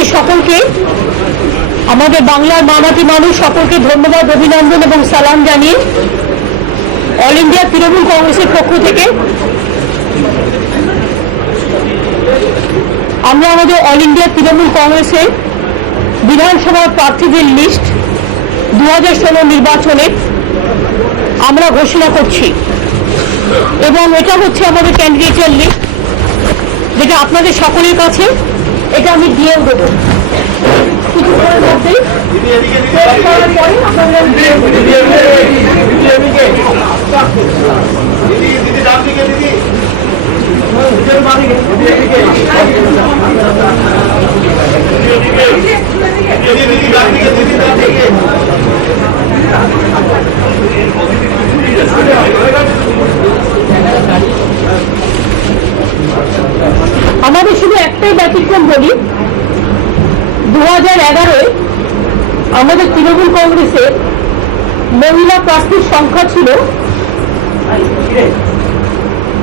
আপনাদের সকলকে, আমাদের বাংলার মামাটি মানুষ সকলকে ধন্যবাদ, অভিনন্দন এবং সালাম জানিয়ে অল ইন্ডিয়া তৃণমূল কংগ্রেসের পক্ষ থেকে আমরা আমাদের অল ইন্ডিয়া তৃণমূল কংগ্রেসের বিধানসভা প্রার্থীদের লিস্ট 2016 নির্বাচনে আমরা ঘোষণা করছি এবং এটা হচ্ছে আমাদের ক্যান্ডিডেটের লিস্ট, যেটা আপনাদের সকলের কাছে এটা আমি দিয়েও দেবো কিছুক্ষণের মধ্যেই। আমাদের শুধু একটাই ব্যতিক্রম বলি, 2011-এ আমাদের তৃণমূল কংগ্রেসের মহিলা প্রার্থীর সংখ্যা ছিল,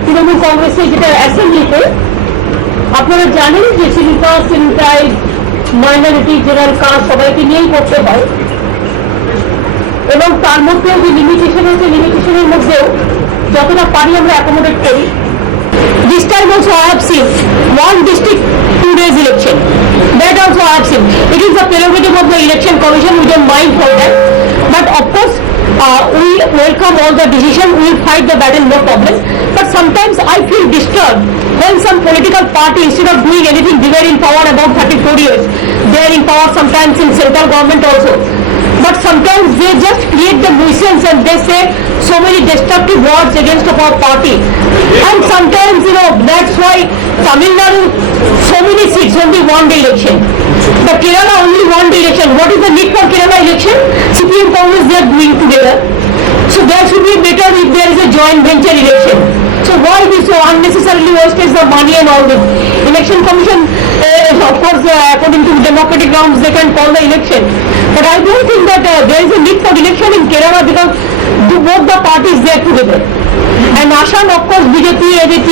তৃণমূল কংগ্রেসের যেটা অ্যাসেম্বলিতে আপনারা জানেন যে সিনটাই মাইনরিটি জেনারেল কাস্ট সবাইকে নিয়েই করতে হয় এবং তার মধ্যেও যে লিমিটেশন আছে, লিমিটেশনের মধ্যেও যতটা পারি আমরা অ্যাকোমোডেট করি। This time also I have seen one district 2 days election. That also I have seen. It is the prerogative of the election commission. We don't mind for that. But of course, we welcome all the decision. We will fight the battle, no problem. But sometimes I feel disturbed when some political party, instead of doing anything, they were in power about 34 years. They are in power sometimes in central government also. But sometimes they just create the nuisance and they say so many destructive words against our party. And sometimes, that's why Tamil Nadu, so many seats, only one day election. But Kerala, only one day election. What is the need for Kerala election? CPM Congress, they are doing together. So there should be better if there is a joint venture election. So why this so unnecessarily wastes the money and all this? Election Commission, of course, according to democratic grounds, they can call the election. But I don't think that there is a need for election in Kerala because both the parties there together. And Assam, of course, BJP, ABP,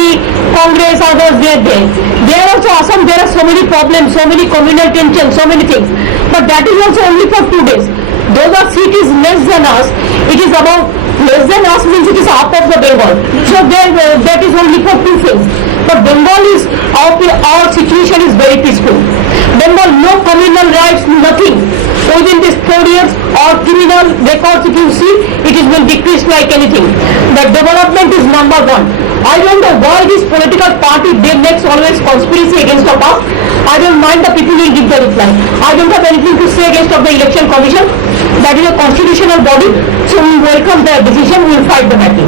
Congress, others, they are there. There also Assam, there are so many problems, so many communal tensions, so many things. But that is also only for 2 days. Though the seat is less than us, it is about less than us means it is half of the Bengal. So there, that is only for 2 things. But Bengal is, our situation is very peaceful. Bengal, no communal rights, nothing. Within these 4 years, our criminal records, if you see, it is will decrease like anything. The development is number 1. I don't know why this political party, they makes always conspiracy against of us. I don't mind, the people will give the reply. I don't have anything to say against of the election commission. That is a constitutional body. So we welcome their decision, we will fight the battle.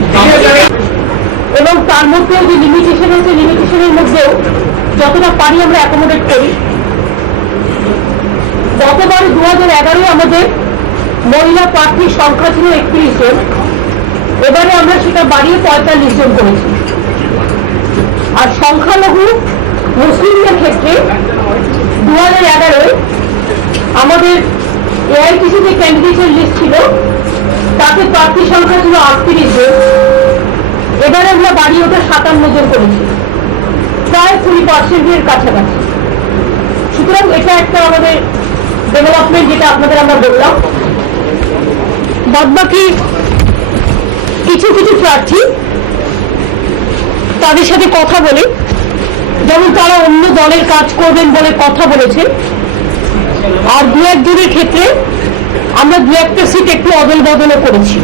এবং তার মধ্যেও যে limitation আছে, লিমিটেশনের মধ্যেও যতটা পারি আমরা accommodate করি। গতবার 2011-এ আমাদের মহিলা প্রার্থীর সংখ্যা ছিল 31 জন, এবারে আমরা সেটা বাড়িয়ে 45 জন করেছি। আর সংখ্যালঘু মুসলিমদের ক্ষেত্রে 2011-এ আমাদের এআইটিসি যে ক্যান্ডিডেটের লিস্ট ছিল তাতে প্রার্থী সংখ্যা ছিল 38 জন, এবারে আমরা বাড়িয়ে ওটা 57 জন করেছি, প্রায় 20% কাছাকাছি। সুতরাং এটা একটা আমাদের ডেভেলপমেন্ট, যেটা আপনাদের আমরা বললাম। বাদবাকি কিছু কিছু প্রার্থী তাদের সাথে কথা বলে, যেমন তারা অন্য দলের কাজ করবেন বলে কথা বলেছে, আর 2-1 জনের ক্ষেত্রে আমরা 2-1টা সিট একটু অদল বদলও করেছি।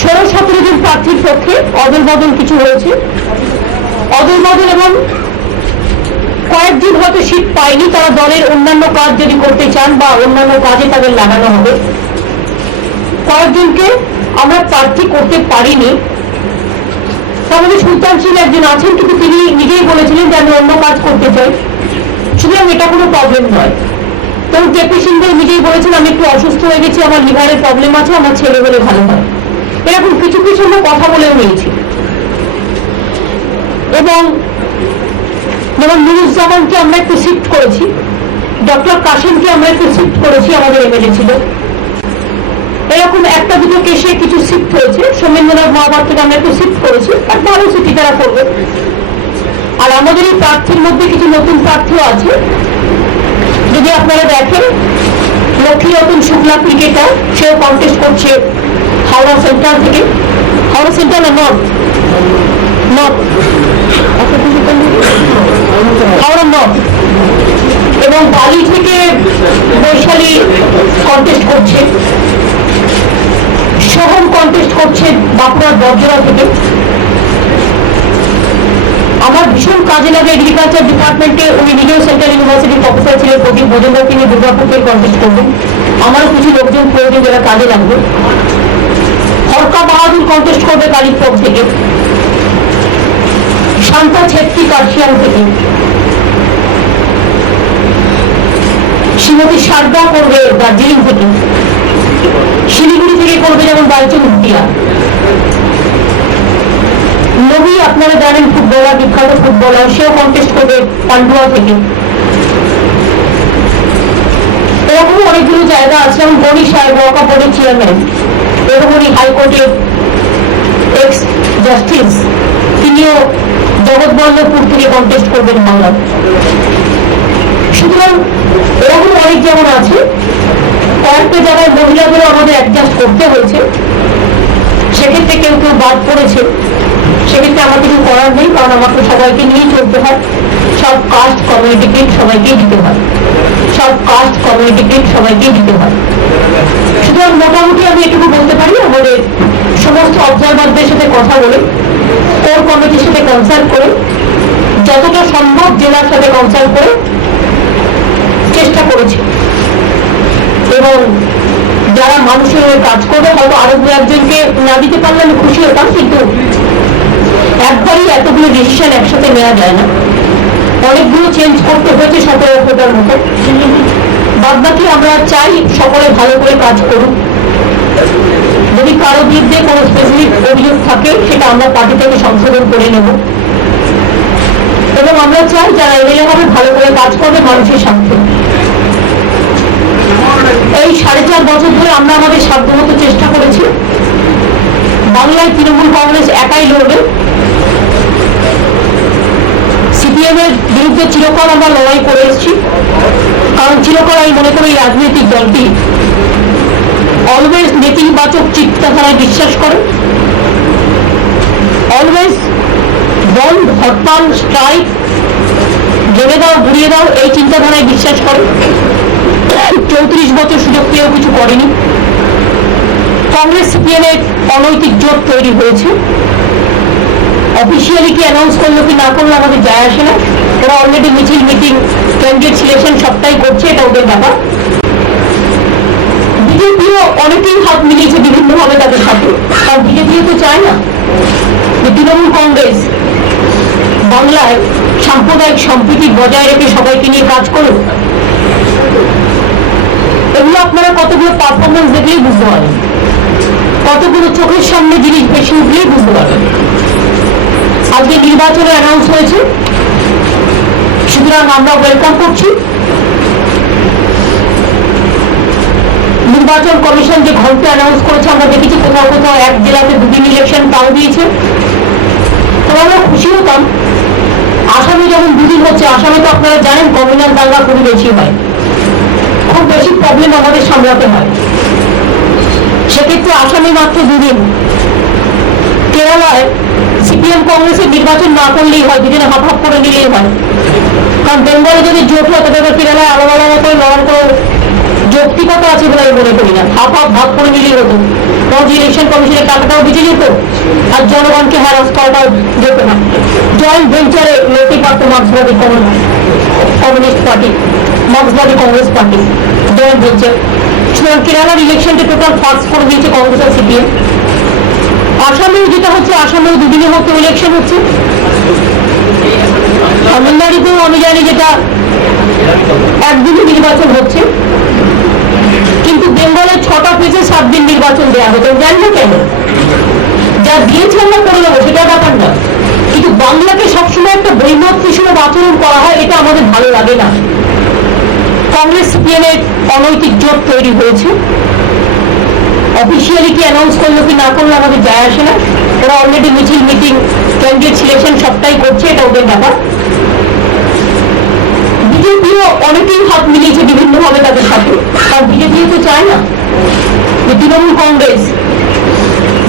16-17 জন প্রার্থীর পক্ষে অদল বদল কিছু হয়েছে, অদল বদল এবং কয়েকজন হয়তো সিট পায়নি, তারা দলের অন্যান্য কাজ যদি করতে চান বা অন্যান্য কাজে তাদের লাগানো হবে। কয়েকজনকে আমরা প্রার্থী করতে পারিনি। আমাদের সুলতান সিং একজন আছেন, কিন্তু তিনি নিজেই বলেছিলেন যে আমি অন্য কাজ করতে চাই, সুতরাং এটা কোনো প্রবলেম নয়। এবং কেপি সিংদেও নিজেই বলেছেন আমি একটু অসুস্থ হয়ে গেছি, আমার লিভারের প্রবলেম আছে, আমার ছেলে হলে ভালো হয়। এরকম কিছু কিছু আমরা কথা বলেও নিয়েছি। এবং যেমন নুরুজ্জামানকে আমরা একটু শিফট করেছি, ডক্টর কাসিমকে আমরা একটু শিফট করেছি, আমাদের এমএলএ ছিল। এরকম একটা দুটো কেসে কিছু শিফট হয়েছে। সৌমেন্দ্রনাথ মহাপাত্রকে আমরা একটু শিফট করেছি, আর ভালো সিটি তারা করবে। আর আমাদের এই প্রার্থীর মধ্যে কিছু নতুন প্রার্থীও আছে। যদি আপনারা দেখেন, লক্ষ্মীরতন শুক্লা ক্রিকেটার, সেও কন্টেস্ট করছে হাওড়া সেন্ট্রাল থেকে। হাওড়া সেন্ট্রাল না নর্থ, হাওড়া নর্থ। এবং বালি থেকে বৈশালী কন্টেস্ট করছে, সোহম কন্টেস্ট করছে বাঁকুড়ার বর্জরা থেকে। আমার ভীষণ কাজে লাগে এগ্রিকালচার ডিপার্টমেন্টে, উনি নিজেও সেন্ট্রাল ইউনিভার্সিটির প্রফেসর ছিলেন, প্রদীপ মজুমদার, তিনি দুর্গাপুর থেকে কন্টেস্ট করবেন। আমারও কিছু লোকজন প্রয়োজন যারা কাজে লাগবে। হরকা বাহাদুর কন্টেস্ট করবে কালিম্পং থেকে, শান্তা ছেত্রী কার্শিয়াং থেকে, শ্রীমতী সারদা করবে দার্জিলিং থেকে, শিলিগুড়ি থেকে করবে যেমন বাইচুং ভুটিয়া। নবী আপনারা জানেন ফুটবলার, বিখ্যাত ফুটবলার, সেও কন্টেস্ট করবে পান্ডুয়া থেকে। এরকম অনেকগুলো জায়গা আছে। যেমন গণি সাহেব, ওয়াকা বোর্ডের চেয়ারম্যান, এরকমই হাইকোর্টের এক্স জাস্টিস, তিনিও জগৎবল্লভপুর থেকে কন্টেস্ট করবেন বাংলা। সুতরাং এরকম অনেক যেমন আছে, কয়েকটা জায়গায় মহিলাদেরও আমাদের অ্যাডজাস্ট করতে হয়েছে। সেক্ষেত্রে কেউ কেউ বাদ পড়েছে, সেক্ষেত্রে আমার কিছু করার নেই, কারণ আমাকে সবাইকে নিয়েই চলতে হয়। সব কাস্ট কমিউনিটিকে সবাইকেই দিতে হয়, সব কাস্ট কমিউনিটিকে সবাইকেই দিতে হয়। সুতরাং মোটামুটি আমি এটুকু বলতে পারি, আমাদের সমস্ত অবজারভারদের সাথে কথা বলে, কোর কমিটির সাথে কনসাল্ট করে, যতটা সম্ভব জেলার সাথে কনসাল্ট করে চেষ্টা করেছি। এবং যারা মানুষের কাজ করবে, হয়তো আরো দু একজনকে না দিতে পারলে আমি খুশি হতাম, কিন্তু একবারই এতগুলো ডিসিশন একসাথে নেওয়া যায় না। অনেকগুলো চেঞ্জ করতে হয়েছে 17-18টার মতো। বাদ বাকি আমরা চাই সকলে ভালো করে কাজ করুক। যদি কারো বিরুদ্ধে কোনো স্পেসিফিক অভিযোগ থাকে, সেটা আমরা পার্টি থেকে সংশোধন করে নেব। এবং আমরা চাই যারা এমএলএ হবে ভালো করে কাজ করবে মানুষের স্বার্থে। এই 4.5 বছর ধরে আমরা আমাদের সাধ্যমতো চেষ্টা করেছি। বাংলায় তৃণমূল কংগ্রেস একাই লড়বে। সিপিএম এর বিরুদ্ধে চিরকাল আমরা লড়াই করে এসেছি, কারণ চিরকাল আমি মনে করি এই রাজনৈতিক দলটি অলওয়েজ নেতিবাচক চিন্তাধারায় বিশ্বাস করে, অলওয়েজ বন্ধ, হরতাল, স্ট্রাইক, জেনে দাও, ঘুরিয়ে দাও, এই চিন্তাধারায় বিশ্বাস করে। 34 বছর সুযোগ পেয়েও কিছু করেনি। কংগ্রেস সিপিএম এর অনৈতিক জোট তৈরি হয়েছে। অফিসিয়ালি কি অ্যানাউন্স করলো কি না করলো আমাদের যায় আসে না। ওরা অলরেডি মিছিল, মিটিং, ক্যান্ডিডেট সিলেকশন সবটাই করছে, এটা ওদের ব্যাপার। বিজেপিও অনেকেই হাত মিলিয়েছে বিভিন্নভাবে তাদের সাথে, কারণ বিজেপিও তো চায় না যে তৃণমূল কংগ্রেস বাংলায় সাম্প্রদায়িক সম্প্রীতি বজায় রেখে সবাইকে নিয়ে কাজ করুক। এগুলো আপনারা কতগুলো পারফরমেন্স দেখলেই বুঝতে পারেন, কতগুলো চোখের সামনে জিনিস বেশি উঠলেই বুঝতে পারবেন। আজকে নির্বাচনে অ্যানাউন্স হয়েছে, সুতরাং আমরা ওয়েলকাম করছি। নির্বাচন কমিশন যে ঘন্টা অ্যানাউন্স করেছে, আমরা দেখেছি কোথাও কোথাও এক জেলাতে 2 দিন ইলেকশন তাও দিয়েছে। তো আমরা খুশি হতাম। আসামে যখন 2 দিন হচ্ছে, আসামে তো আপনারা জানেন কমিউনাল দাঙ্গা খুবই বেশি হয়, খুব বেশি প্রবলেম আমাদের সামলাতে হয়। সেক্ষেত্রে আসামে মাত্র 2 দিন। কেরালায় সিপিএম কংগ্রেসের নির্বাচন না করলেই হয়, দুদিনে হাফ হাফ করে নিলেই হয়। কারণ বেঙ্গলে যদি জোট হয়, তাদের কেরালায় আলাদা আলাদা করে লড়ার কোনো যৌক্তিকতা আছে বলে আমি মনে করি না। হাফ হাফ ভাগ করে নিলেই হতো, কারণ ইলেকশন কমিশনের টাকাটাও বেঁচে যেত আর জনগণকে হ্যারাস করাটাও যেত না। জয়েন্ট ভেঞ্চারে লড়তে পারতো মার্ক্সবাদী কমিউনিস্ট পার্টি, মার্ক্সবাদী কংগ্রেস পার্টি, জয়েন্ট ভেঞ্চার। সুতরাং কেরালার ইলেকশনটা টোটাল ফার্স্ট করে দিয়েছে কংগ্রেস আর সিপিএম। আসামেও যেটা হচ্ছে, আসামেও 2 দিনের মতো ইলেকশন হচ্ছে। তামিলনাড়ুতেও আমি জানি যেটা 1 দিনে নির্বাচন হচ্ছে, কিন্তু বেঙ্গলে 6টা ফেজে 7 দিন নির্বাচন দেওয়া হতো। জানি না কেন, যা দিয়েছে আমরা করে নেবো, সেটা ব্যাপার না। কিন্তু বাংলাকে সবসময় একটা বৈমত হিসেবে আচরণ করা হয়, এটা আমাদের ভালো লাগে না। কংগ্রেস সিপিএম এর অনৈতিক জোট তৈরি হয়েছে, অফিসিয়ালি কি অ্যানাউন্স করলো কি না করলো আমাদের যায় আসে না। ওরা অলরেডি মিছিল মিটিং ক্যান্ডিডেট সিলেকশন সবটাই করছে, এটা ওদের ব্যাপার। বিজেপিও অনেকেই হাত মিলিয়েছে বিভিন্নভাবে তাদের সাথে, কারণ বিজেপিও তো চায় না যে তৃণমূল কংগ্রেস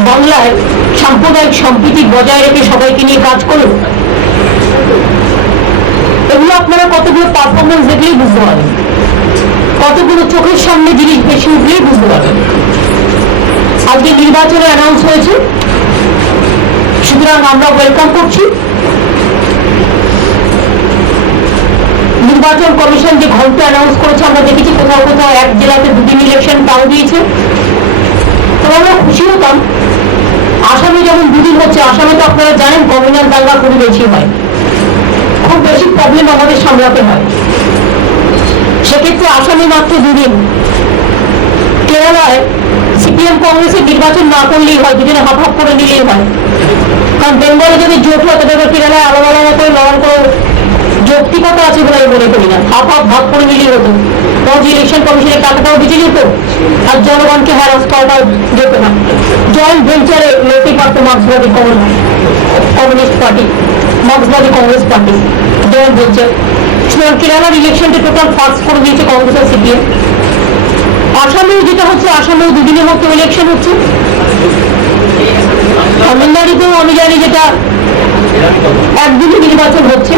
বাংলায় সাম্প্রদায়িক সম্প্রীতি বজায় রেখে সবাইকে নিয়ে কাজ করুন। এগুলো আপনারা কতগুলো পারফরমেন্স দেখলেই বুঝতে পারবেন, কতগুলো চোখের সামনে জিনিস বেশি উঠলেই বুঝতে পারবেন। আজকে নির্বাচনে অ্যানাউন্স হয়েছে, সুতরাং আমরা ওয়েলকাম করছি। নির্বাচন কমিশন যে ঘন্টা অ্যানাউন্স করেছে আমরা দেখেছি, কোথাও কোথাও এক জেলাতে দুদিন ইলেকশন তাও দিয়েছে, তো আমরা খুশি হতাম। আসামে যেমন দুদিন হচ্ছে, আসামে তো আপনারা জানেন কমিউনাল দাঙ্গা খুবই বেশি হয়, খুব বেশি প্রবলেম আমাদের সামলাতে হয়, সেক্ষেত্রে আসামে মাত্র দুদিন। কেরালায় সিপিএম কংগ্রেসের নির্বাচন না করলেই হয়, দুজনে হাফ হাফ করে নিলেই হয়, কারণ বেঙ্গলে যদি জোট হয় তাদের কেরালায় আলাদা আলাদা করে লড়াই করে যৌক্তিকতা আছে বলে আমি মনে করি না। হাফ হাফ ভাগ করে নিলেই হতো, তখন ইলেকশন কমিশনের টাকাটাও বেঁচে যেত আর জনগণকে হ্যারাস করাটাও যেত না। জয়েন্ট ভেঞ্চারে লড়তেই পারত মার্ক্সবাদী কমিউনিস্ট পার্টি, মার্ক্সবাদী কংগ্রেস পার্টি, জয়েন্ট ভেঞ্চার। সুতরাং কেরালার ইলেকশনটা টোটাল ফাস্ট করে দিয়েছে কংগ্রেস আর সিপিএম। আসামেও যেটা হচ্ছে, আসামেও দুদিনের মতো ইলেকশন হচ্ছে। তামিলনাড়ুতেও আমি জানি যেটা একদিনই নির্বাচন হচ্ছে।